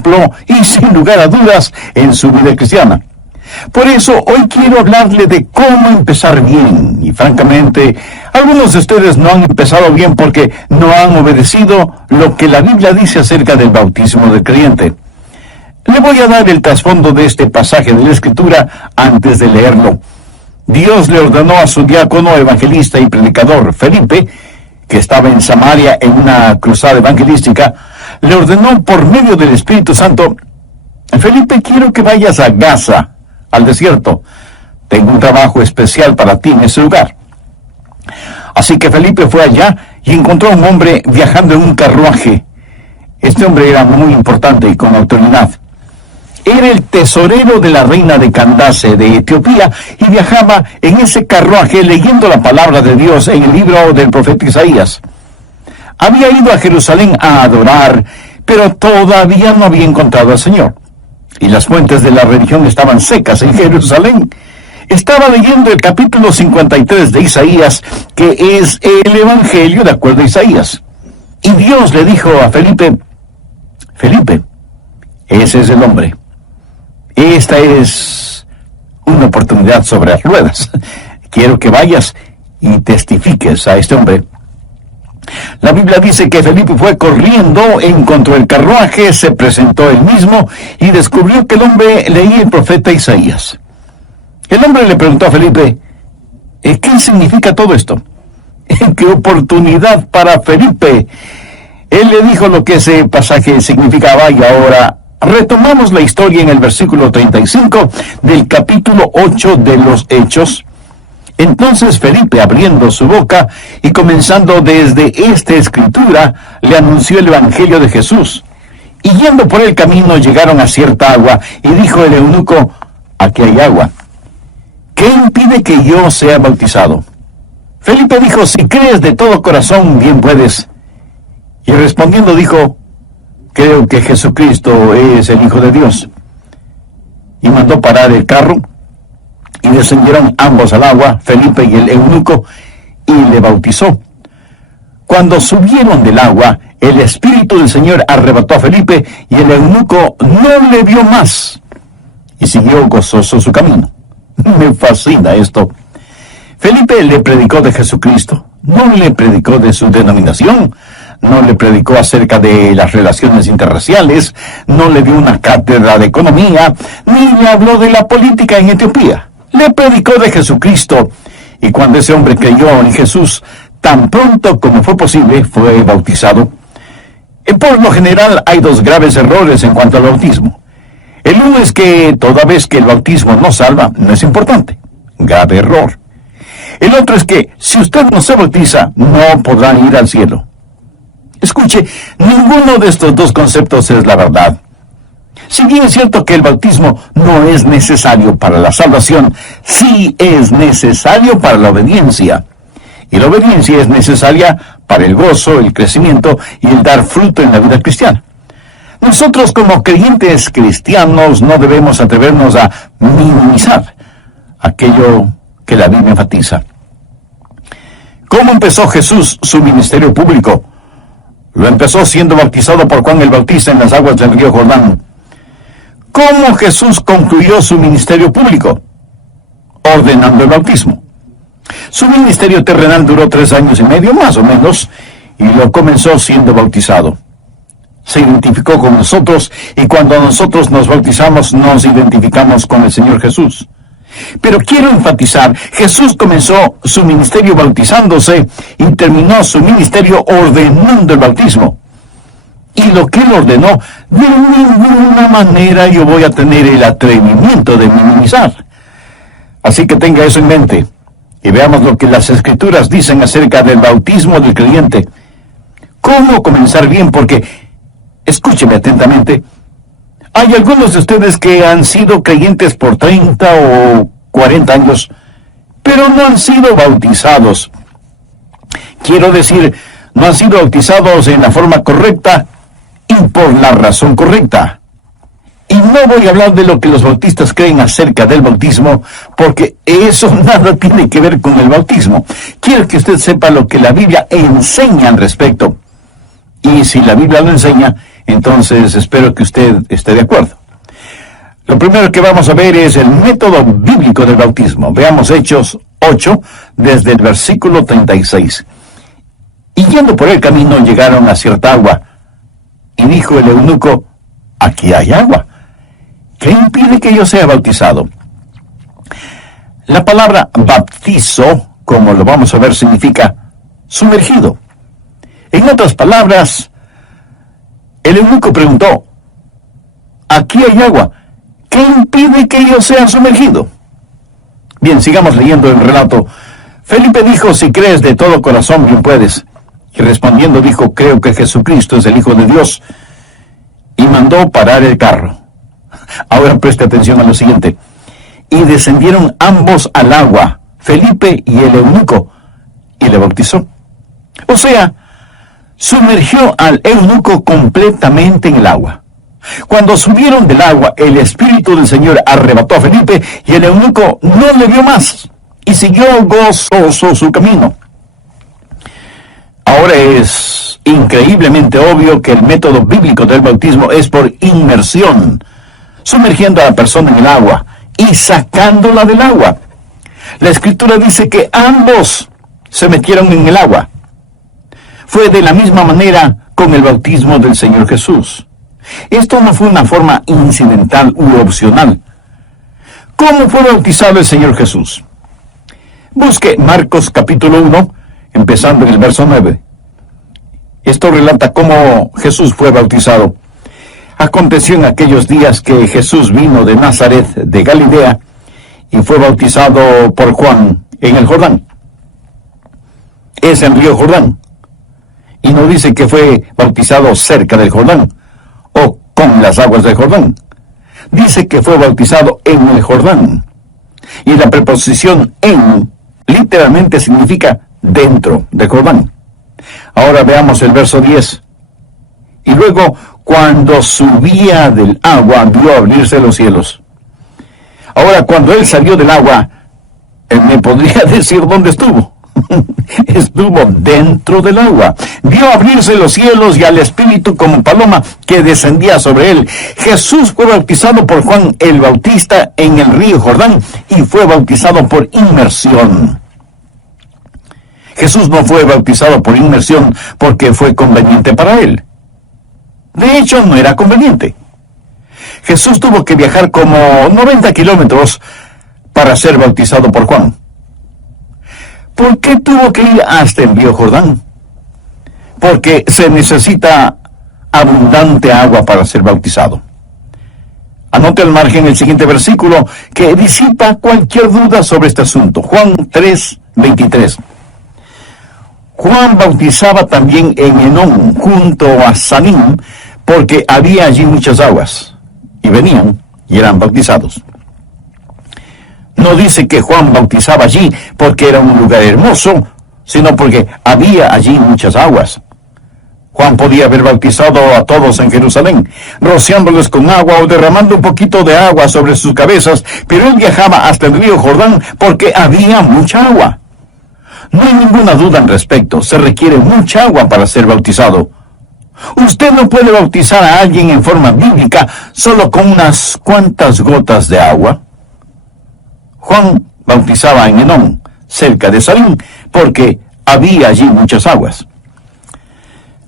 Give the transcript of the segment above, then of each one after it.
ejemplo y sin lugar a dudas en su vida cristiana. Por eso hoy quiero hablarle de cómo empezar bien. Y francamente, algunos de ustedes no han empezado bien porque no han obedecido lo que la Biblia dice acerca del bautismo del creyente. Le voy a dar el trasfondo de este pasaje de la Escritura antes de leerlo. Dios le ordenó a su diácono, evangelista y predicador, Felipe, que estaba en Samaria en una cruzada evangelística, le ordenó por medio del Espíritu Santo: Felipe, quiero que vayas a Gaza, al desierto. Tengo un trabajo especial para ti en ese lugar. Así que Felipe fue allá y encontró a un hombre viajando en un carruaje. Este hombre era muy importante y con autoridad. Era el tesorero de la reina de Candace de Etiopía y viajaba en ese carruaje leyendo la palabra de Dios en el libro del profeta Isaías. Había ido a Jerusalén a adorar, pero todavía no había encontrado al Señor. Y las fuentes de la religión estaban secas en Jerusalén. Estaba leyendo el capítulo 53 de Isaías, que es el Evangelio de acuerdo a Isaías. Y Dios le dijo a Felipe: Felipe, ese es el hombre. Esta es una oportunidad sobre las ruedas. Quiero que vayas y testifiques a este hombre. La Biblia dice que Felipe fue corriendo, encontró el carruaje, se presentó él mismo y descubrió que el hombre leía el profeta Isaías. El hombre le preguntó a Felipe: ¿qué significa todo esto? ¡Qué oportunidad para Felipe! Él le dijo lo que ese pasaje significaba y ahora retomamos la historia en el versículo 35 del capítulo 8 de los Hechos. Entonces Felipe, abriendo su boca y comenzando desde esta escritura, le anunció el Evangelio de Jesús. Y yendo por el camino llegaron a cierta agua, y dijo el eunuco: aquí hay agua. ¿Qué impide que yo sea bautizado? Felipe dijo: si crees de todo corazón, bien puedes. Y respondiendo dijo: creo que Jesucristo es el Hijo de Dios. Y mandó parar el carro, y descendieron ambos al agua, Felipe y el eunuco, y le bautizó. Cuando subieron del agua, el Espíritu del Señor arrebató a Felipe, y el eunuco no le vio más, y siguió gozoso su camino. Me fascina esto. Felipe le predicó de Jesucristo, no le predicó de su denominación, no le predicó acerca de las relaciones interraciales, no le dio una cátedra de economía, ni le habló de la política en Etiopía. Le predicó de Jesucristo, y cuando ese hombre creyó en Jesús, tan pronto como fue posible, fue bautizado. Por lo general hay dos graves errores en cuanto al bautismo. El uno es que toda vez que el bautismo no salva, no es importante. Grave error. El otro es que si usted no se bautiza, no podrá ir al cielo. Escuche, ninguno de estos dos conceptos es la verdad. Si bien es cierto que el bautismo no es necesario para la salvación, sí es necesario para la obediencia. Y la obediencia es necesaria para el gozo, el crecimiento y el dar fruto en la vida cristiana. Nosotros como creyentes cristianos no debemos atrevernos a minimizar aquello que la Biblia enfatiza. ¿Cómo empezó Jesús su ministerio público? Lo empezó siendo bautizado por Juan el Bautista en las aguas del río Jordán. ¿Cómo Jesús concluyó su ministerio público? Ordenando el bautismo. Su ministerio terrenal duró 3 años y medio, más o menos, y lo comenzó siendo bautizado. Se identificó con nosotros, y cuando nosotros nos bautizamos, nos identificamos con el Señor Jesús. Pero quiero enfatizar, Jesús comenzó su ministerio bautizándose y terminó su ministerio ordenando el bautismo. Y lo que él ordenó, de ninguna manera yo voy a tener el atrevimiento de minimizar. Así que tenga eso en mente, y veamos lo que las Escrituras dicen acerca del bautismo del creyente. ¿Cómo comenzar bien? Porque, escúcheme atentamente, hay algunos de ustedes que han sido creyentes por 30 o 40 años, pero no han sido bautizados. Quiero decir, no han sido bautizados en la forma correcta y por la razón correcta. Y no voy a hablar de lo que los bautistas creen acerca del bautismo, porque eso nada tiene que ver con el bautismo. Quiero que usted sepa lo que la Biblia enseña al respecto. Y si la Biblia lo enseña, Entonces espero que usted esté de acuerdo. Lo primero que vamos a ver es el método bíblico del bautismo. Veamos Hechos 8, desde el versículo 36. Y yendo por el camino llegaron a cierta agua, y dijo el eunuco: aquí hay agua, ¿qué impide que yo sea bautizado? La palabra bautizo, como lo vamos a ver, significa sumergido. En otras palabras, el eunuco preguntó: aquí hay agua, ¿qué impide que yo sea sumergido? Bien, sigamos leyendo el relato. Felipe dijo: si crees de todo corazón, bien puedes. Y respondiendo dijo: creo que Jesucristo es el Hijo de Dios. Y mandó parar el carro. Ahora preste atención a lo siguiente. Y descendieron ambos al agua, Felipe y el eunuco, y le bautizó. O sea, sumergió al eunuco completamente en el agua. Cuando subieron del agua, el Espíritu del Señor arrebató a Felipe, y el eunuco no le vio más, y siguió gozoso su camino. Ahora es increíblemente obvio que el método bíblico del bautismo es por inmersión, sumergiendo a la persona en el agua y sacándola del agua. La Escritura dice que ambos se metieron en el agua. Fue de la misma manera con el bautismo del Señor Jesús. Esto no fue una forma incidental u opcional. ¿Cómo fue bautizado el Señor Jesús? Busque Marcos capítulo 1, empezando en el verso 9. Esto relata cómo Jesús fue bautizado. Aconteció en aquellos días que Jesús vino de Nazaret, de Galilea, y fue bautizado por Juan en el Jordán. Es el río Jordán. Y no dice que fue bautizado cerca del Jordán, o con las aguas del Jordán. Dice que fue bautizado en el Jordán. Y la preposición en literalmente significa dentro del Jordán. Ahora veamos el verso 10. Y luego, cuando subía del agua, vio abrirse los cielos. Ahora, cuando él salió del agua, él me podría decir dónde estuvo. Estuvo dentro del agua. Vio abrirse los cielos y al Espíritu como paloma que descendía sobre él. Jesús fue bautizado por Juan el Bautista en el río Jordán y fue bautizado por inmersión. Jesús no fue bautizado por inmersión porque fue conveniente para él. De hecho, no era conveniente. Jesús tuvo que viajar como 90 kilómetros para ser bautizado por Juan. ¿Por qué tuvo que ir hasta el río Jordán? Porque se necesita abundante agua para ser bautizado. Anote al margen el siguiente versículo que disipa cualquier duda sobre este asunto. Juan 3:23. Juan bautizaba también en Enón, junto a Salim, porque había allí muchas aguas, y venían y eran bautizados. No dice que Juan bautizaba allí porque era un lugar hermoso, sino porque había allí muchas aguas. Juan podía haber bautizado a todos en Jerusalén, rociándoles con agua o derramando un poquito de agua sobre sus cabezas, pero él viajaba hasta el río Jordán porque había mucha agua. No hay ninguna duda al respecto, se requiere mucha agua para ser bautizado. Usted no puede bautizar a alguien en forma bíblica solo con unas cuantas gotas de agua. Juan bautizaba en Enón, cerca de Salim, porque había allí muchas aguas.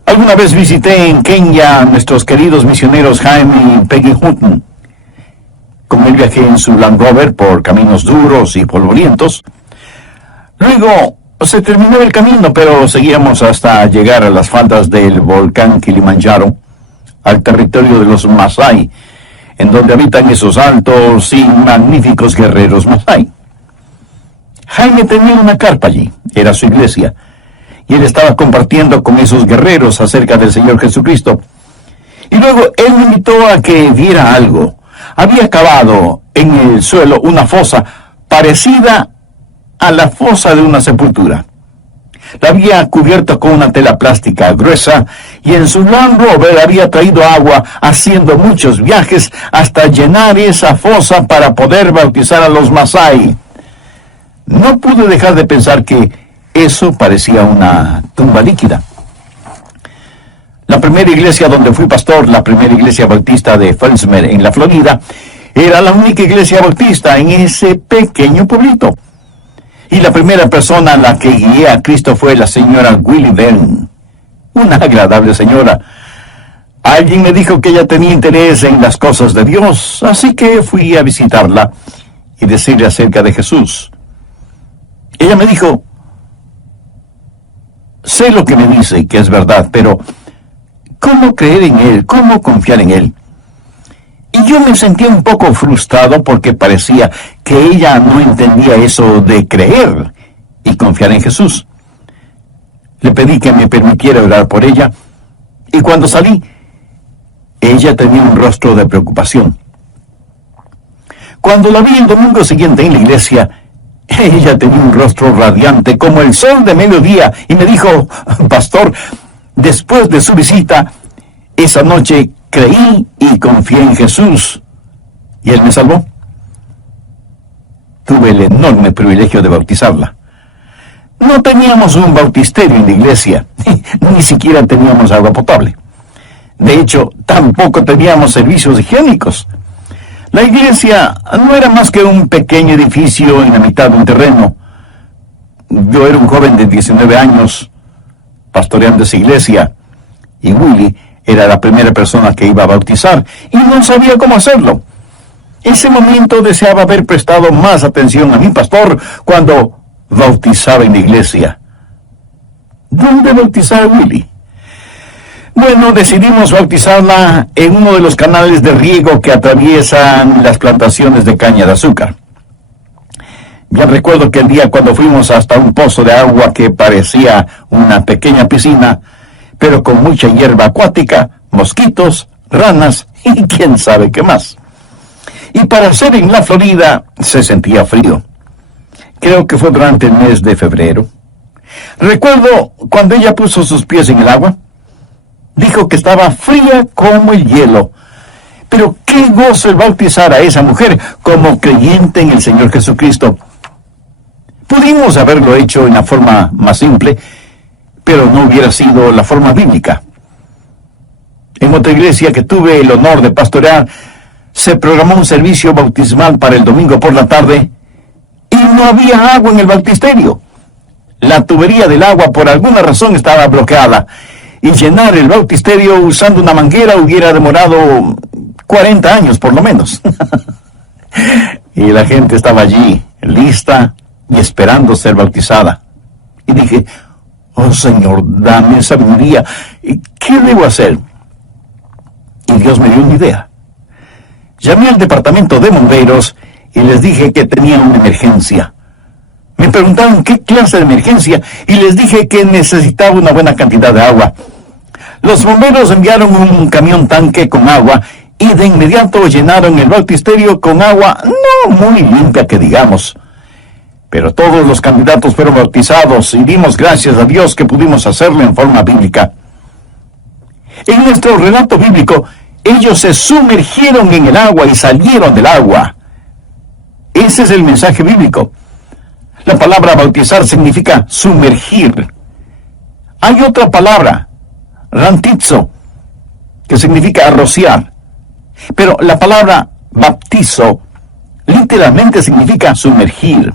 Alguna vez visité en Kenia a nuestros queridos misioneros Jaime y Peggy Hutton. Con él viajé en su Land Rover por caminos duros y polvorientos. Luego se terminó el camino, pero seguíamos hasta llegar a las faldas del volcán Kilimanjaro, al territorio de los Masái, en donde habitan esos altos y magníficos guerreros Masái. Jaime tenía una carpa allí, era su iglesia, y él estaba compartiendo con esos guerreros acerca del Señor Jesucristo. Y luego él me invitó a que viera algo. Había cavado en el suelo una fosa parecida a la fosa de una sepultura. La había cubierto con una tela plástica gruesa y en su Land Rover había traído agua, haciendo muchos viajes hasta llenar esa fosa para poder bautizar a los Masái. No pude dejar de pensar que eso parecía una tumba líquida. La primera iglesia donde fui pastor, la primera iglesia bautista de Felsmer, en la Florida, era la única iglesia bautista en ese pequeño pueblito. Y la primera persona a la que guié a Cristo fue la señora Willie Byrne, una agradable señora. Alguien me dijo que ella tenía interés en las cosas de Dios, así que fui a visitarla y decirle acerca de Jesús. Ella me dijo: sé lo que me dice y que es verdad, pero ¿cómo creer en Él? ¿Cómo confiar en Él? Y yo me sentía un poco frustrado porque parecía que ella no entendía eso de creer y confiar en Jesús. Le pedí que me permitiera orar por ella, y cuando salí, ella tenía un rostro de preocupación. Cuando la vi el domingo siguiente en la iglesia, ella tenía un rostro radiante como el sol de mediodía y me dijo: pastor, después de su visita, esa noche creí y confié en Jesús, y Él me salvó. Tuve el enorme privilegio de bautizarla. No teníamos un bautisterio en la iglesia, ni siquiera teníamos agua potable. De hecho, tampoco teníamos servicios higiénicos. La iglesia no era más que un pequeño edificio en la mitad de un terreno. Yo era un joven de 19 años, pastoreando esa iglesia, y Willie era la primera persona que iba a bautizar, y no sabía cómo hacerlo. Ese momento deseaba haber prestado más atención a mi pastor cuando bautizaba en la iglesia. ¿Dónde bautizar a Willie? Bueno, decidimos bautizarla en uno de los canales de riego que atraviesan las plantaciones de caña de azúcar. Ya recuerdo que el día cuando fuimos hasta un pozo de agua que parecía una pequeña piscina, pero con mucha hierba acuática, mosquitos, ranas y quién sabe qué más. Y para ser en la Florida se sentía frío. Creo que fue durante el mes de febrero. Recuerdo cuando ella puso sus pies en el agua. Dijo que estaba fría como el hielo. Pero qué gozo el bautizar a esa mujer como creyente en el Señor Jesucristo. Pudimos haberlo hecho en la forma más simple, pero no hubiera sido la forma bíblica. En otra iglesia que tuve el honor de pastorear, se programó un servicio bautismal para el domingo por la tarde y no había agua en el bautisterio. La tubería del agua por alguna razón estaba bloqueada y llenar el bautisterio usando una manguera hubiera demorado 40 años por lo menos. Y la gente estaba allí, lista y esperando ser bautizada. Y dije: oh Señor, dame sabiduría. ¿Qué debo hacer? Y Dios me dio una idea. Llamé al departamento de bomberos y les dije que tenía una emergencia. Me preguntaron qué clase de emergencia y les dije que necesitaba una buena cantidad de agua. Los bomberos enviaron un camión tanque con agua y de inmediato llenaron el bautisterio con agua no muy limpia que digamos. Pero todos los candidatos fueron bautizados y dimos gracias a Dios que pudimos hacerlo en forma bíblica. En nuestro relato bíblico, ellos se sumergieron en el agua y salieron del agua. Ese es el mensaje bíblico. La palabra bautizar significa sumergir. Hay otra palabra, rantizo, que significa rociar. Pero la palabra baptizo literalmente significa sumergir.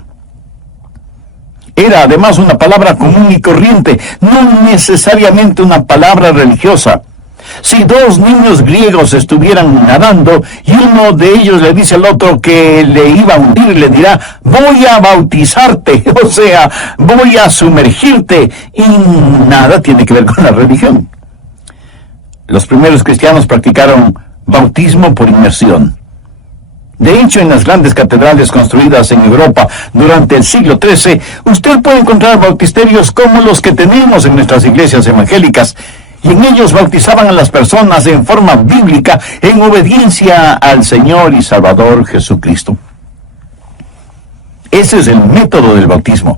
Era además una palabra común y corriente, no necesariamente una palabra religiosa. Si dos niños griegos estuvieran nadando y uno de ellos le dice al otro que le iba a hundir, le dirá: voy a bautizarte, o sea, voy a sumergirte, y nada tiene que ver con la religión. Los primeros cristianos practicaron bautismo por inmersión. De hecho, en las grandes catedrales construidas en Europa durante el siglo XIII, usted puede encontrar bautisterios como los que tenemos en nuestras iglesias evangélicas, y en ellos bautizaban a las personas en forma bíblica, en obediencia al Señor y Salvador Jesucristo. Ese es el método del bautismo.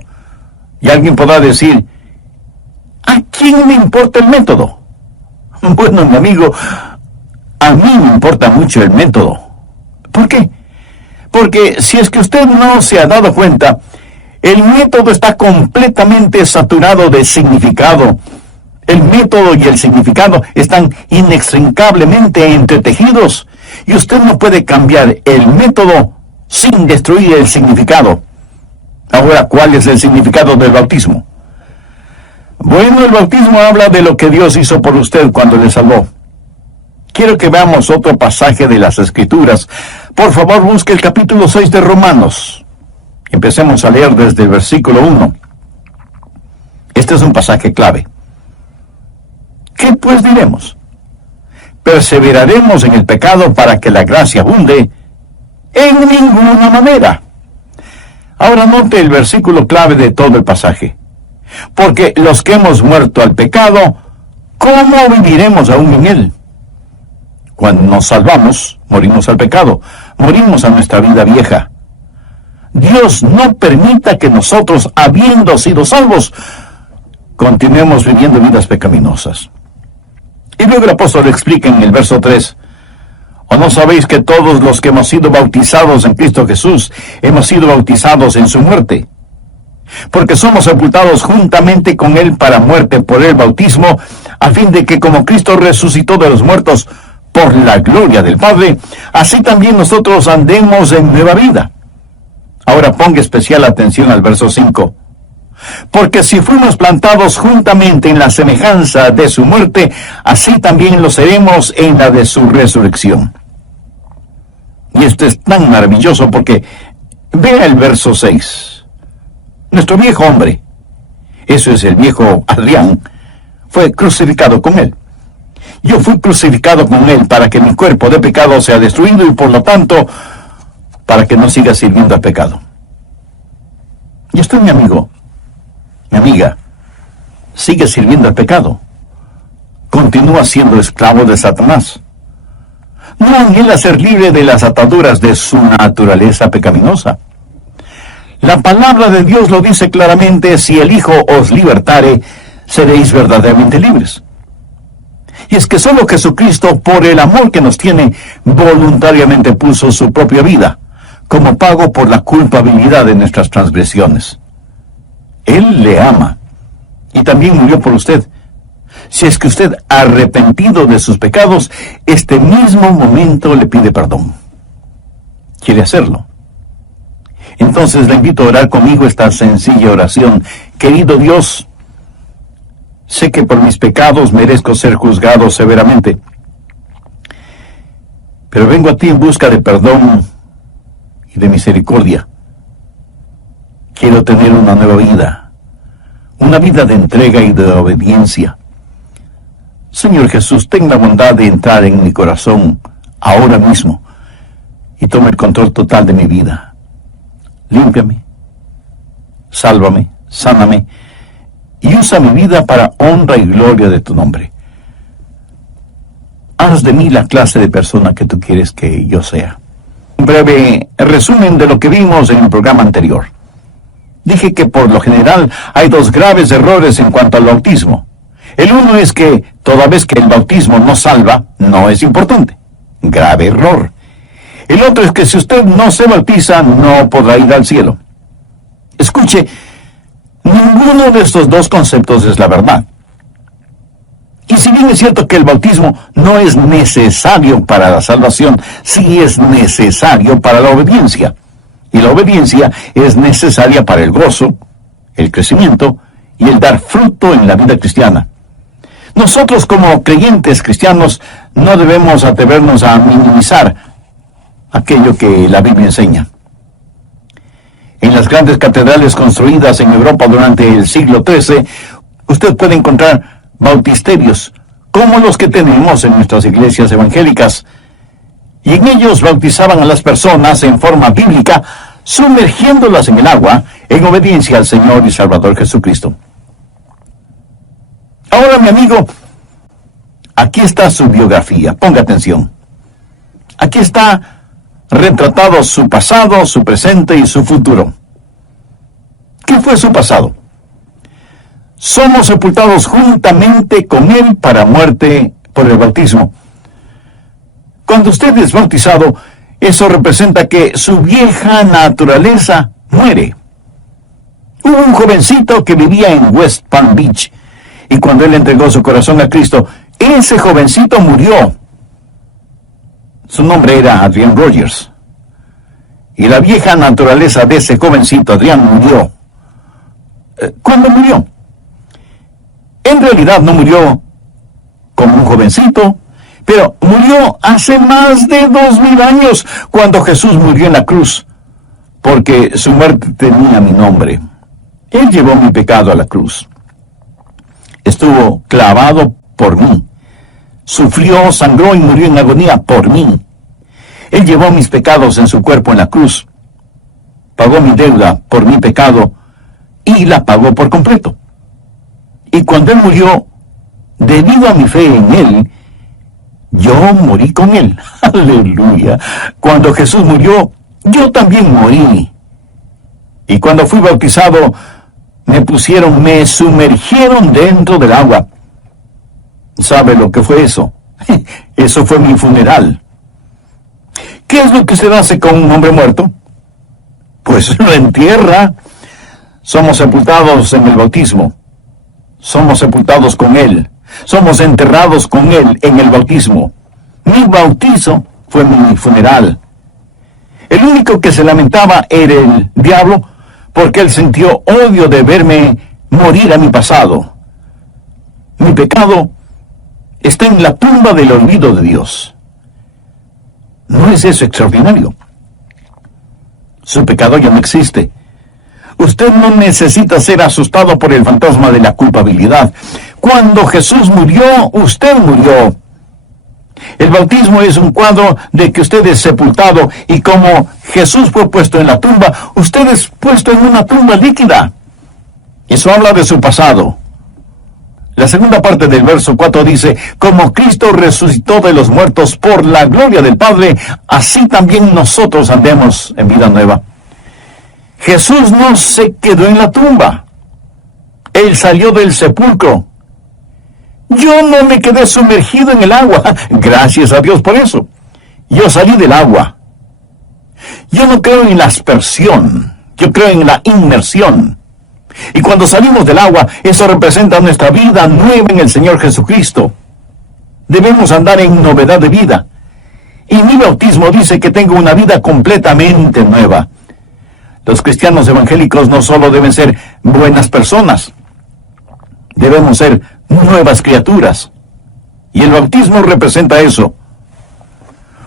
Y alguien podrá decir: ¿a quién le importa el método? Bueno, mi amigo, a mí me importa mucho el método. ¿Por qué? Porque si es que usted no se ha dado cuenta, el método está completamente saturado de significado. El método y el significado están inextricablemente entretejidos, y usted no puede cambiar el método sin destruir el significado. Ahora, ¿cuál es el significado del bautismo? Bueno, el bautismo habla de lo que Dios hizo por usted cuando le salvó. Quiero que veamos otro pasaje de las Escrituras. Por favor, busque el capítulo 6 de Romanos. Empecemos a leer desde el versículo 1. Este es un pasaje clave. ¿Qué pues diremos? ¿Perseveraremos en el pecado para que la gracia abunde? En ninguna manera. Ahora note el versículo clave de todo el pasaje. Porque los que hemos muerto al pecado, ¿cómo viviremos aún en él? Cuando nos salvamos, morimos al pecado, morimos a nuestra vida vieja. Dios no permita que nosotros, habiendo sido salvos, continuemos viviendo vidas pecaminosas. Y luego el apóstol explica en el verso 3, ¿o no sabéis que todos los que hemos sido bautizados en Cristo Jesús, hemos sido bautizados en su muerte? Porque somos sepultados juntamente con Él para muerte por el bautismo, a fin de que como Cristo resucitó de los muertos por la gloria del Padre, así también nosotros andemos en nueva vida. Ahora ponga especial atención al verso 5. Porque si fuimos plantados juntamente en la semejanza de su muerte, así también lo seremos en la de su resurrección. Y esto es tan maravilloso porque vea el verso 6. Nuestro viejo hombre, eso es el viejo Adrián, fue crucificado con él. Yo fui crucificado con él para que mi cuerpo de pecado sea destruido y por lo tanto, para que no siga sirviendo al pecado. Y usted, mi amigo, mi amiga, sigue sirviendo al pecado. Continúa siendo esclavo de Satanás. No anhela ser libre de las ataduras de su naturaleza pecaminosa. La palabra de Dios lo dice claramente: si el Hijo os libertare, seréis verdaderamente libres. Y es que solo Jesucristo, por el amor que nos tiene, voluntariamente puso su propia vida como pago por la culpabilidad de nuestras transgresiones. Él le ama y también murió por usted. Si es que usted, arrepentido de sus pecados, este mismo momento le pide perdón. ¿Quiere hacerlo? Entonces le invito a orar conmigo esta sencilla oración. Querido Dios, sé que por mis pecados merezco ser juzgado severamente, pero vengo a ti en busca de perdón y de misericordia. Quiero tener una nueva vida, una vida de entrega y de obediencia. Señor Jesús, ten la bondad de entrar en mi corazón ahora mismo y toma el control total de mi vida. Límpiame, sálvame, sáname y usa mi vida para honra y gloria de tu nombre. Haz de mí la clase de persona que tú quieres que yo sea. Un breve resumen de lo que vimos en el programa anterior. Dije que por lo general hay dos graves errores en cuanto al bautismo. El uno es que toda vez que el bautismo no salva, no es importante. Grave error. El otro es que si usted no se bautiza, no podrá ir al cielo. Escuche, ninguno de estos dos conceptos es la verdad. Y si bien es cierto que el bautismo no es necesario para la salvación, sí es necesario para la obediencia. Y la obediencia es necesaria para el gozo, el crecimiento y el dar fruto en la vida cristiana. Nosotros como creyentes cristianos no debemos atrevernos a minimizar aquello que la Biblia enseña. En las grandes catedrales construidas en Europa durante el siglo XIII, usted puede encontrar bautisterios como los que tenemos en nuestras iglesias evangélicas, y en ellos bautizaban a las personas en forma bíblica, sumergiéndolas en el agua en obediencia al Señor y Salvador Jesucristo. Ahora, mi amigo, aquí está su biografía. Ponga atención. Aquí está retratado su pasado, su presente y su futuro. ¿Qué fue su pasado? Somos sepultados juntamente con Él para muerte por el bautismo. Cuando usted es bautizado, eso representa que su vieja naturaleza muere. Hubo un jovencito que vivía en West Palm Beach Y cuando él entregó su corazón a Cristo, ese jovencito murió. Su nombre era Adrian Rogers. Y la vieja naturaleza de ese jovencito, Adrian, murió. ¿Cuándo murió? En realidad no murió como un jovencito, pero murió hace más de 2000 años, cuando Jesús murió en la cruz, porque su muerte tenía mi nombre. Él llevó mi pecado a la cruz. Estuvo clavado por mí. Sufrió, sangró y murió en agonía por mí. Él llevó mis pecados en su cuerpo en la cruz. Pagó mi deuda por mi pecado y la pagó por completo. Y cuando él murió, debido a mi fe en él, yo morí con él. Aleluya. Cuando Jesús murió, yo también morí. Y cuando fui bautizado, me sumergieron dentro del agua. ¿Sabe lo que fue eso? Eso fue mi funeral. ¿Qué es lo que se hace con un hombre muerto? Pues lo entierra. Somos sepultados en el bautismo. Somos sepultados con él. Somos enterrados con él en el bautismo. Mi bautizo fue mi funeral. El único que se lamentaba era el diablo, porque él sintió odio de verme morir a mi pasado. Mi pecado está en la tumba del olvido de Dios. ¿No es eso extraordinario? Su pecado ya no existe. Usted no necesita ser asustado por el fantasma de la culpabilidad. Cuando Jesús murió, usted murió. El bautismo es un cuadro de que usted es sepultado, y como Jesús fue puesto en la tumba, usted es puesto en una tumba líquida. Eso habla de su pasado. La segunda parte del verso 4 dice: como Cristo resucitó de los muertos por la gloria del Padre, así también nosotros andemos en vida nueva. Jesús no se quedó en la tumba. Él salió del sepulcro. Yo no me quedé sumergido en el agua. Gracias a Dios por eso. Yo salí del agua. Yo no creo en la aspersión. Yo creo en la inmersión. Y cuando salimos del agua, eso representa nuestra vida nueva en el Señor Jesucristo. Debemos andar en novedad de vida. Y mi bautismo dice que tengo una vida completamente nueva. Los cristianos evangélicos no solo deben ser buenas personas, debemos ser nuevas criaturas. Y el bautismo representa eso.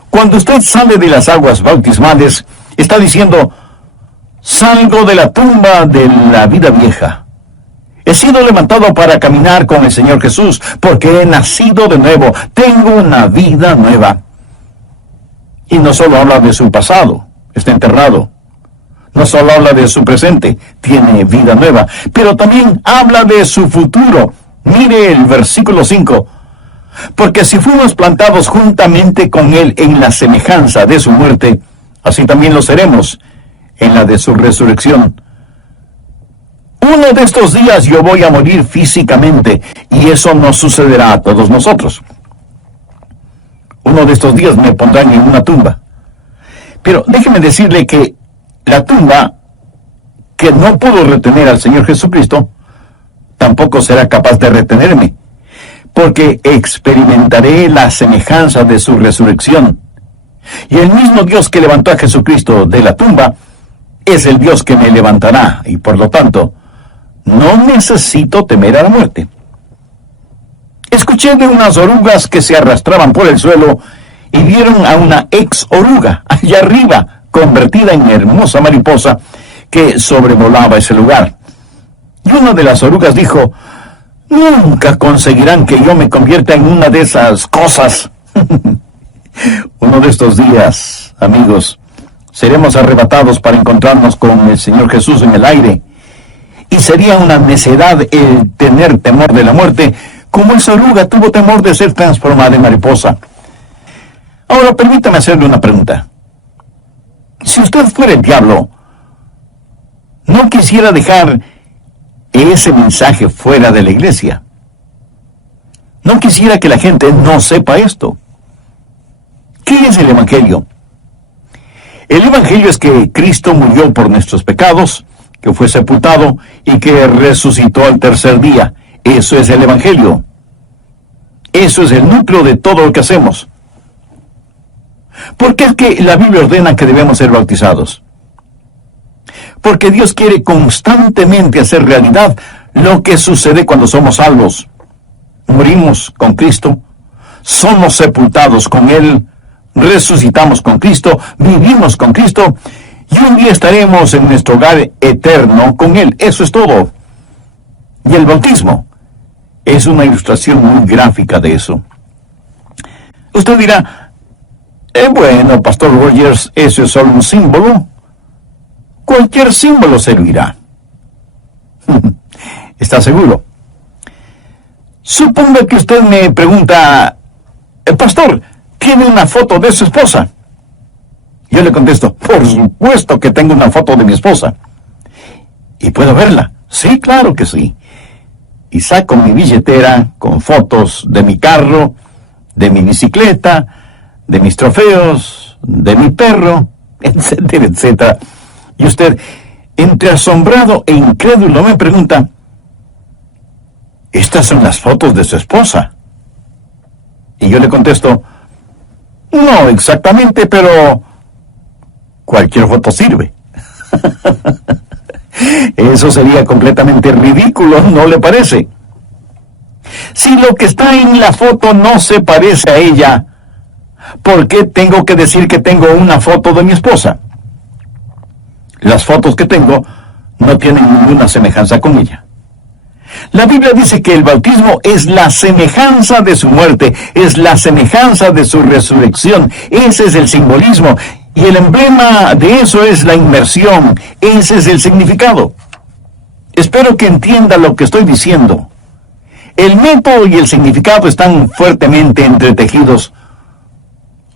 Cuando usted sale de las aguas bautismales, está diciendo: salgo de la tumba de la vida vieja. He sido levantado para caminar con el Señor Jesús, porque he nacido de nuevo. Tengo una vida nueva. Y no solo habla de su pasado, está enterrado. No solo habla de su presente, tiene vida nueva, pero también habla de su futuro. Mire el versículo 5. Porque si fuimos plantados juntamente con él en la semejanza de su muerte, así también lo seremos en la de su resurrección. Uno de estos días yo voy a morir físicamente, y eso no sucederá a todos nosotros. Uno de estos días me pondrán en una tumba. Pero déjeme decirle que la tumba, que no pudo retener al Señor Jesucristo, tampoco será capaz de retenerme, porque experimentaré la semejanza de su resurrección. Y el mismo Dios que levantó a Jesucristo de la tumba es el Dios que me levantará, y por lo tanto, no necesito temer a la muerte. Escuché de unas orugas que se arrastraban por el suelo y vieron a una ex oruga allá arriba, convertida en hermosa mariposa que sobrevolaba ese lugar. Y una de las orugas dijo: nunca conseguirán que yo me convierta en una de esas cosas. Uno de estos días, amigos, seremos arrebatados para encontrarnos con el Señor Jesús en el aire. Y sería una necedad el tener temor de la muerte, como esa oruga tuvo temor de ser transformada en mariposa. Ahora, permítame hacerle una pregunta. Si usted fuera el diablo, ¿no quisiera dejar ese mensaje fuera de la iglesia? ¿No quisiera que la gente no sepa esto? ¿Qué es el Evangelio? El Evangelio es que Cristo murió por nuestros pecados, que fue sepultado y que resucitó al tercer día. Eso es el Evangelio. Eso es el núcleo de todo lo que hacemos. ¿Por qué es que la Biblia ordena que debemos ser bautizados? Porque Dios quiere constantemente hacer realidad lo que sucede cuando somos salvos. Morimos con Cristo, somos sepultados con Él, resucitamos con Cristo, vivimos con Cristo, y un día estaremos en nuestro hogar eterno con Él. Eso es todo. Y el bautismo es una ilustración muy gráfica de eso. Usted dirá, bueno, Pastor Rogers, eso es solo un símbolo. Cualquier símbolo servirá. ¿Está seguro? Suponga que usted me pregunta, Pastor, ¿tiene una foto de su esposa? Yo le contesto, por supuesto que tengo una foto de mi esposa. ¿Y puedo verla? Sí, claro que sí. Y saco mi billetera con fotos de mi carro, de mi bicicleta, de mis trofeos, de mi perro, etcétera, etcétera. Y usted, entre asombrado e incrédulo, me pregunta, ¿estas son las fotos de su esposa? Y yo le contesto, no exactamente, pero cualquier foto sirve. Eso sería completamente ridículo, ¿no le parece? Si lo que está en la foto no se parece a ella, ¿por qué tengo que decir que tengo una foto de mi esposa? Las fotos que tengo no tienen ninguna semejanza con ella. La Biblia dice que el bautismo es la semejanza de su muerte, es la semejanza de su resurrección. Ese es el simbolismo. Y el emblema de eso es la inmersión. Ese es el significado. Espero que entienda lo que estoy diciendo. El método y el significado están fuertemente entretejidos.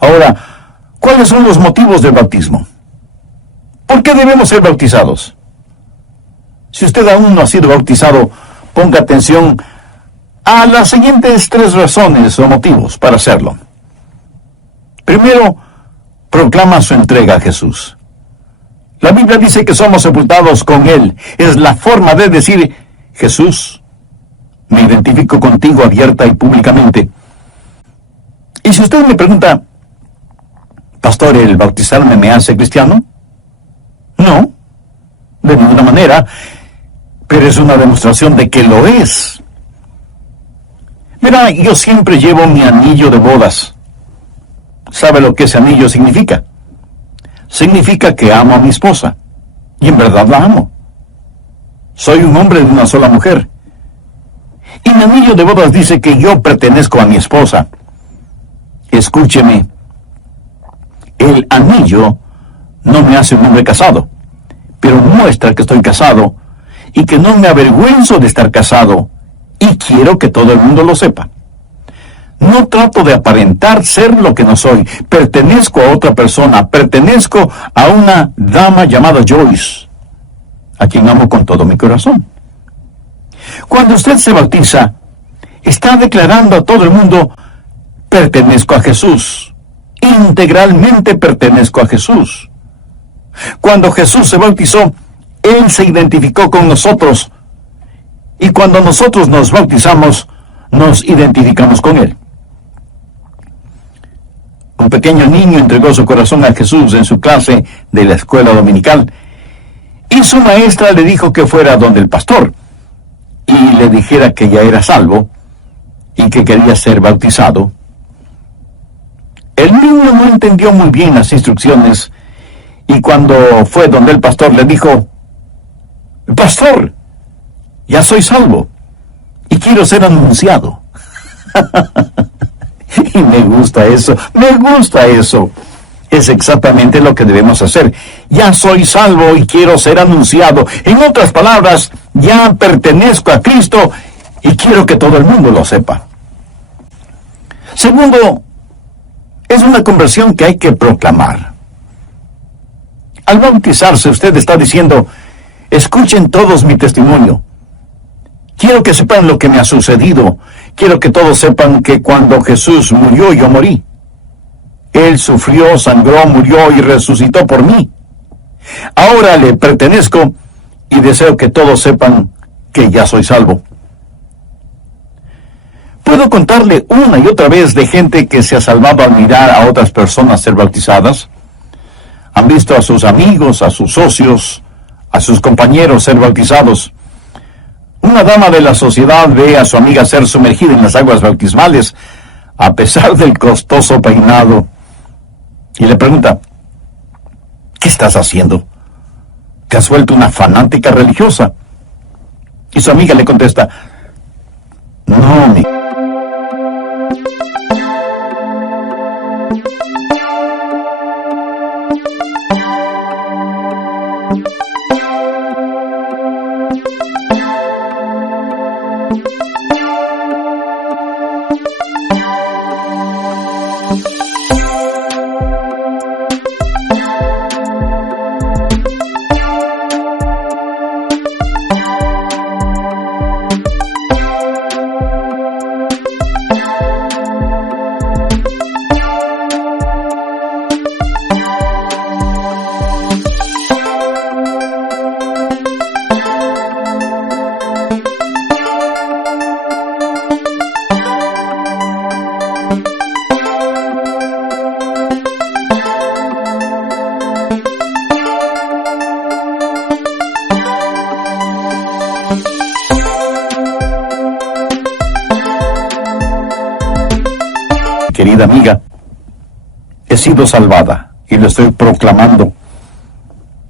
Ahora, ¿cuáles son los motivos del bautismo? ¿Por qué debemos ser bautizados? Si usted aún no ha sido bautizado, ponga atención a las siguientes 3 razones o motivos para hacerlo. Primero, proclama su entrega a Jesús. La Biblia dice que somos sepultados con Él. Es la forma de decir, Jesús, me identifico contigo abierta y públicamente. Y si usted me pregunta, Pastor, ¿el bautizarme me hace cristiano? No, de ninguna manera, pero es una demostración de que lo es. Mira, yo siempre llevo mi anillo de bodas. ¿Sabe lo que ese anillo significa? Significa que amo a mi esposa. Y en verdad la amo. Soy un hombre de una sola mujer. Y mi anillo de bodas dice que yo pertenezco a mi esposa. Escúcheme. El anillo no me hace un hombre casado, pero muestra que estoy casado y que no me avergüenzo de estar casado y quiero que todo el mundo lo sepa. No trato de aparentar ser lo que no soy. Pertenezco a otra persona. Pertenezco a una dama llamada Joyce, a quien amo con todo mi corazón. Cuando usted se bautiza, está declarando a todo el mundo, pertenezco a Jesús. Integralmente pertenezco a Jesús. Cuando Jesús se bautizó, Él se identificó con nosotros. Y cuando nosotros nos bautizamos, nos identificamos con Él. Un pequeño niño entregó su corazón a Jesús en su clase de la escuela dominical. Y su maestra le dijo que fuera donde el pastor y le dijera que ya era salvo y que quería ser bautizado. El niño no entendió muy bien las instrucciones y cuando fue donde el pastor le dijo, Pastor, ya soy salvo y quiero ser anunciado. Y me gusta eso. Es exactamente lo que debemos hacer. Ya soy salvo y quiero ser anunciado. En otras palabras, ya pertenezco a Cristo y quiero que todo el mundo lo sepa. Segundo, es una conversión que hay que proclamar. Al bautizarse, usted está diciendo, escuchen todos mi testimonio. Quiero que sepan lo que me ha sucedido. Quiero que todos sepan que cuando Jesús murió, yo morí. Él sufrió, sangró, murió y resucitó por mí. Ahora le pertenezco y deseo que todos sepan que ya soy salvo. ¿Puedo contarle una y otra vez de gente que se ha salvado al mirar a otras personas ser bautizadas? Han visto a sus amigos, a sus socios, a sus compañeros ser bautizados. Una dama de la sociedad ve a su amiga ser sumergida en las aguas bautismales, a pesar del costoso peinado, y le pregunta: ¿qué estás haciendo? ¿Te has vuelto una fanática religiosa? Y su amiga le contesta: no, mi... Querida amiga, he sido salvada y lo estoy proclamando.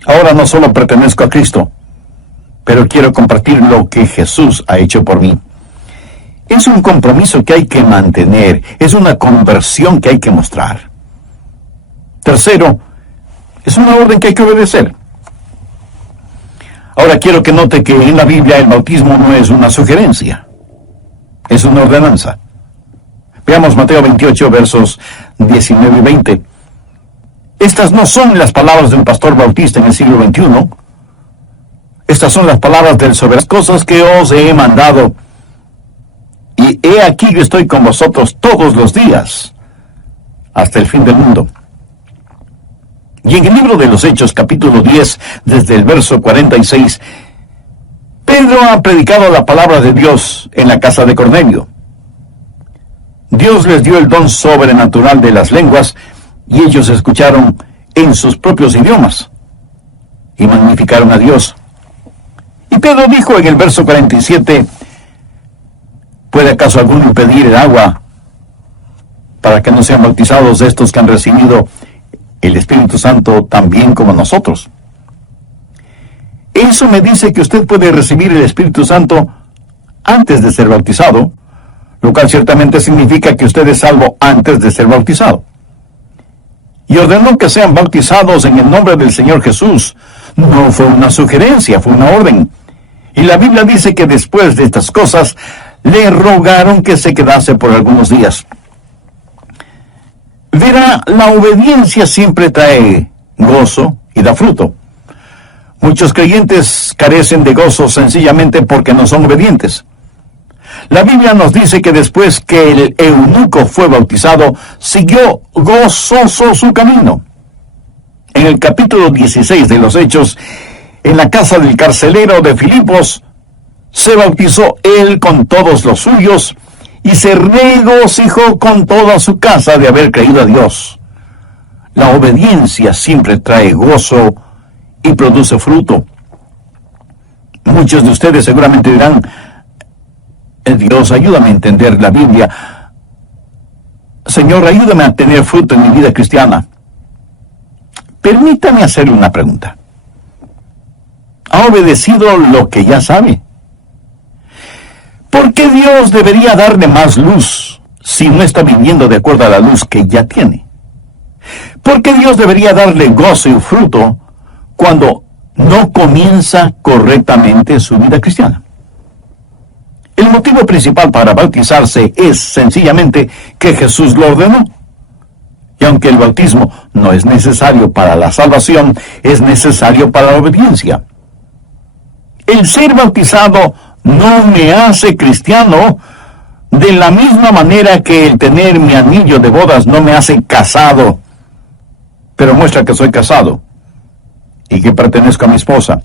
Ahora no solo pertenezco a Cristo, pero quiero compartir lo que Jesús ha hecho por mí. Es un compromiso que hay que mantener, es una conversión que hay que mostrar. Tercero, es una orden que hay que obedecer. Ahora quiero que note que en la Biblia el bautismo no es una sugerencia, es una ordenanza. Veamos Mateo 28, versos 19 y 20. Estas no son las palabras de un pastor bautista en el siglo XXI. Estas son las palabras del soberano. Las cosas que os he mandado, y he aquí yo estoy con vosotros todos los días, hasta el fin del mundo. Y en el libro de los Hechos, capítulo 10, desde el verso 46, Pedro ha predicado la palabra de Dios en la casa de Cornelio. Dios les dio el don sobrenatural de las lenguas, y ellos escucharon en sus propios idiomas, y magnificaron a Dios. Y Pedro dijo en el verso 47, ¿puede acaso alguno impedir el agua para que no sean bautizados estos que han recibido el Espíritu Santo tan bien como nosotros? Eso me dice que usted puede recibir el Espíritu Santo antes de ser bautizado, lo cual ciertamente significa que usted es salvo antes de ser bautizado. Y ordenó que sean bautizados en el nombre del Señor Jesús. No fue una sugerencia, fue una orden. Y la Biblia dice que después de estas cosas, le rogaron que se quedase por algunos días. Verá, la obediencia siempre trae gozo y da fruto. Muchos creyentes carecen de gozo sencillamente porque no son obedientes. La Biblia nos dice que después que el eunuco fue bautizado, siguió gozoso su camino. En el capítulo 16 de los Hechos, en la casa del carcelero de Filipos, se bautizó él con todos los suyos, y se regocijó con toda su casa de haber creído a Dios. La obediencia siempre trae gozo y produce fruto. Muchos de ustedes seguramente dirán: Dios, ayúdame a entender la Biblia. Señor, ayúdame a tener fruto en mi vida cristiana. Permítame hacerle una pregunta. ¿Ha obedecido lo que ya sabe? ¿Por qué Dios debería darle más luz si no está viviendo de acuerdo a la luz que ya tiene? ¿Por qué Dios debería darle gozo y fruto cuando no comienza correctamente su vida cristiana? El motivo principal para bautizarse es sencillamente que Jesús lo ordenó. Y aunque el bautismo no es necesario para la salvación, es necesario para la obediencia. El ser bautizado no me hace cristiano de la misma manera que el tener mi anillo de bodas no me hace casado, pero muestra que soy casado y que pertenezco a mi esposa.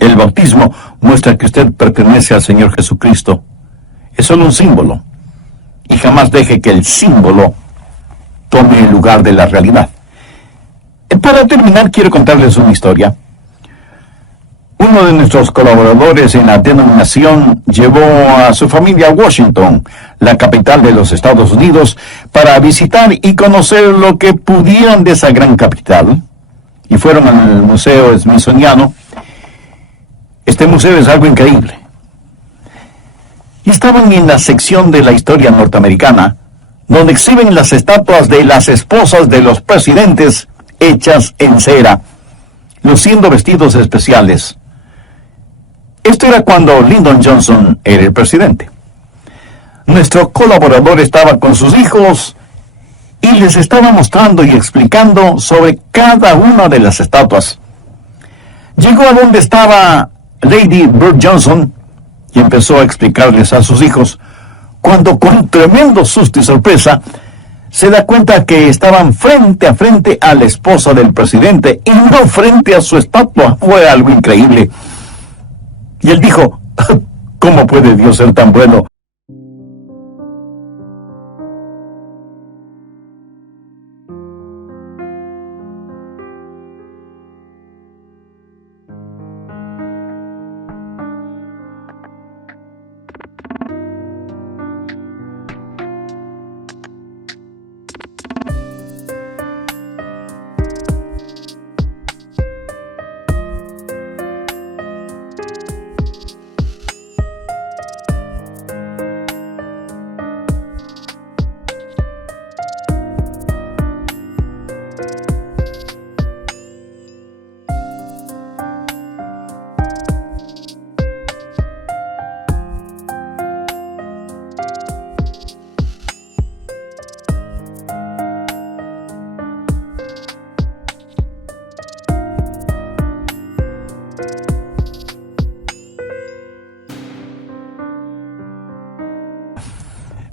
El bautismo muestra que usted pertenece al Señor Jesucristo. es solo un símbolo. Y jamás deje que el símbolo tome el lugar de la realidad. Para terminar, quiero contarles una historia. Uno de nuestros colaboradores en la denominación llevó a su familia a Washington, la capital de los Estados Unidos, para visitar y conocer lo que pudieran de esa gran capital. Y fueron al Museo Smithsoniano. Este museo es algo increíble. Y estaban en la sección de la historia norteamericana, donde exhiben las estatuas de las esposas de los presidentes hechas en cera, luciendo vestidos especiales. Esto era cuando Lyndon Johnson era el presidente. Nuestro colaborador estaba con sus hijos y les estaba mostrando y explicando sobre cada una de las estatuas. Llegó a donde estaba Lady Bird Johnson y empezó a explicarles a sus hijos, cuando con tremendo susto y sorpresa se da cuenta que estaban frente a frente a la esposa del presidente y no frente a su estatua. Fue algo increíble. Y él dijo, ¿cómo puede Dios ser tan bueno?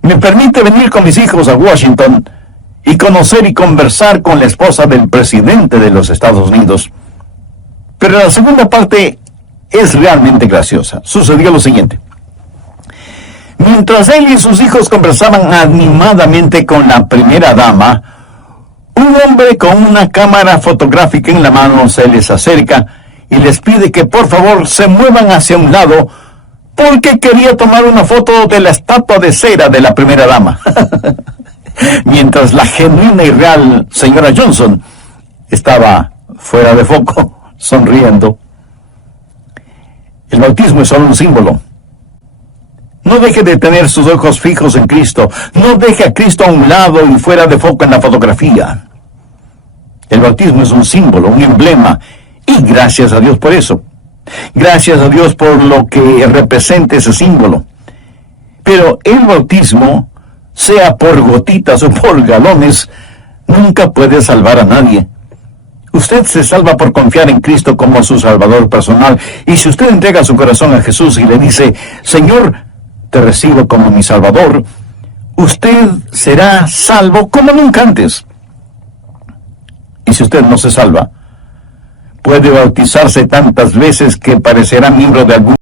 Me permite venir con mis hijos a Washington y conocer y conversar con la esposa del presidente de los Estados Unidos. Pero la segunda parte es realmente graciosa. Sucedió lo siguiente. Mientras él y sus hijos conversaban animadamente con la primera dama, un hombre con una cámara fotográfica en la mano se les acerca y les pide que por favor se muevan hacia un lado porque quería tomar una foto de la estatua de cera de la primera dama. Mientras la genuina y real señora Johnson estaba fuera de foco, sonriendo. El bautismo es solo un símbolo. No deje de tener sus ojos fijos en Cristo. No deje a Cristo a un lado y fuera de foco en la fotografía. El bautismo es un símbolo, un emblema, y gracias a Dios por eso. Gracias a Dios por lo que representa ese símbolo. Pero el bautismo, sea por gotitas o por galones, nunca puede salvar a nadie. Usted se salva por confiar en Cristo como su Salvador personal. Y si usted entrega su corazón a Jesús y le dice, Señor, te recibo como mi Salvador, usted será salvo como nunca antes. Y si usted no se salva, puede bautizarse tantas veces que parecerá miembro de algún